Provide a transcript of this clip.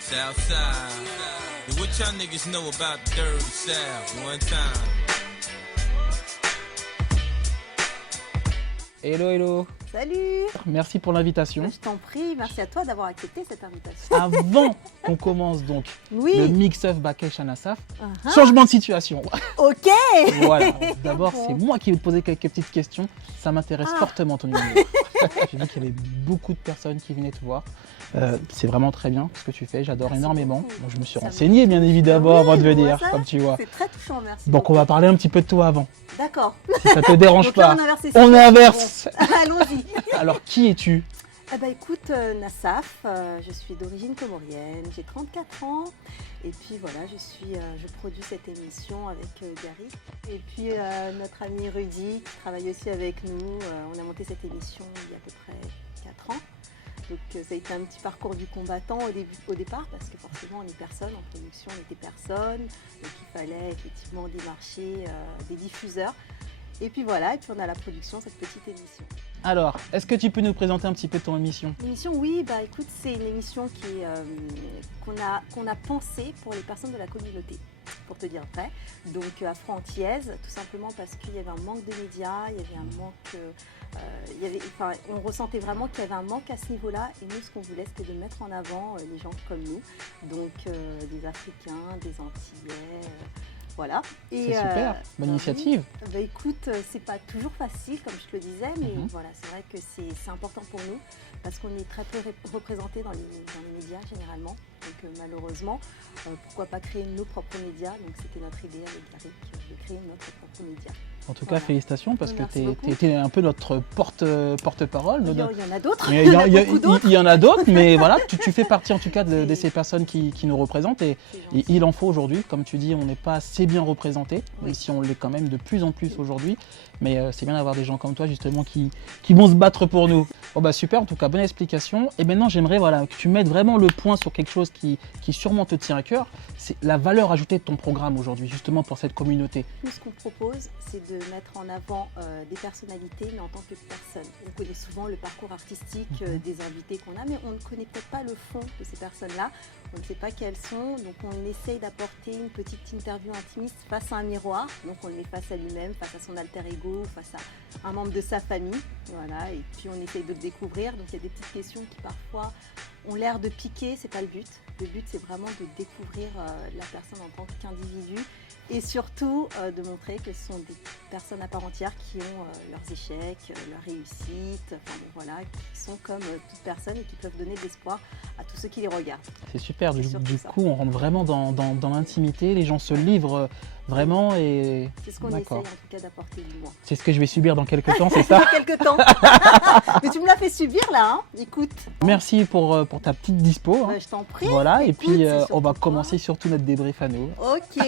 Southside. And what y'all niggas know about the dirty South? One time. Hello, hello. Salut! Merci pour l'invitation. Je t'en prie, merci à toi d'avoir accepté cette invitation. Avant qu'on commence donc Oui. le mix-up Bakesh Anasaf, Uh-huh. changement de situation. Ok! Voilà. D'abord, Bon. c'est moi qui vais te poser quelques petites questions. Ça m'intéresse fortement ton humour. J'ai vu qu'il y avait beaucoup de personnes qui venaient te voir. C'est vraiment très bien ce que tu fais. J'adore Merci énormément. beaucoup. Donc, je me suis Ça me renseigné bien évidemment Oui, avant de je vois venir, ça. comme tu vois. C'est très touchant, merci. Donc on va parler un petit peu de toi avant. D'accord. Si ça te dérange Donc là, pas. on inverse les On situations. inverse. Bon. Allons-y. Alors qui es-tu? Eh ben, écoute, Nassaf, je suis d'origine comorienne, j'ai 34 ans. Et puis voilà, je produis cette émission avec Gary. Et puis notre ami Rudy, qui travaille aussi avec nous, on a monté cette émission il y a à peu près 4 ans. Donc ça a été un petit parcours du combattant au départ, parce que forcément on est personne, en production on était personne. Donc il fallait effectivement démarcher des diffuseurs. Et puis voilà, et puis on a la production, cette petite émission. Alors, est-ce que tu peux nous présenter un petit peu ton émission? L'émission, oui, bah écoute, c'est une émission qu'on a pensée pour les personnes de la communauté, pour te dire vrai. Donc afro-antillaise, tout simplement parce qu'il y avait un manque de médias, il y avait un manque, on ressentait vraiment qu'il y avait un manque à ce niveau-là. Et nous, ce qu'on voulait, c'était de mettre en avant les gens comme nous, donc des Africains, des Antillais. Voilà. C'est super, bonne initiative. Oui. Bah, écoute, c'est pas toujours facile, comme je te le disais, mais voilà, c'est vrai que c'est important pour nous parce qu'on est très peu représentés dans les médias généralement. Donc malheureusement, pourquoi pas créer nos propres médias? Donc c'était notre idée avec Gary de créer notre propre média. En tout cas, Voilà. félicitations parce que Merci beaucoup. tu étais un peu notre porte-parole. Il y en a d'autres. Il y en a beaucoup d'autres. il y en a d'autres, mais voilà, tu fais partie en tout cas de ces personnes qui nous représentent et il en faut aujourd'hui. Comme tu dis, on n'est pas assez bien représenté, même Oui. si on l'est quand même de plus en plus aujourd'hui. Mais c'est bien d'avoir des gens comme toi justement qui vont se battre pour nous. Bon bah super, en tout cas bonne explication. Et maintenant j'aimerais que tu mettes vraiment le point sur quelque chose qui sûrement te tient à cœur. C'est la valeur ajoutée de ton programme aujourd'hui, justement pour cette communauté. Nous, ce qu'on propose, c'est de mettre en avant des personnalités, mais en tant que personne. On connaît souvent le parcours artistique des invités qu'on a, mais on ne connaît peut-être pas le fond de ces personnes-là. On ne sait pas qui elles sont, donc on essaye d'apporter une petite interview intimiste face à un miroir. Donc on le met face à lui-même, face à son alter ego, face à un membre de sa famille. Voilà, et puis on essaye de le découvrir. Donc il y a des petites questions qui parfois ont l'air de piquer, c'est pas le but. Le but, c'est vraiment de découvrir la personne en tant qu'individu et surtout de montrer que ce sont des personnes à part entière qui ont leurs échecs, leurs réussites, enfin bon, voilà, qui sont comme toute personne et qui peuvent donner de l'espoir à tous ceux qui les regardent. C'est super, du surtout ça. coup on rentre vraiment dans l'intimité, les gens se livrent vraiment et... C'est ce qu'on essaye en tout cas d'apporter du moins. C'est ce que je vais subir dans quelques temps, c'est ça? Dans quelques temps. Mais tu me l'as fait subir là, hein. Écoute. Merci pour ta petite dispo. Hein. Je t'en prie. Voilà, Écoute, et puis c'est on va surtout commencer surtout notre débrief à nous. toi. Ok.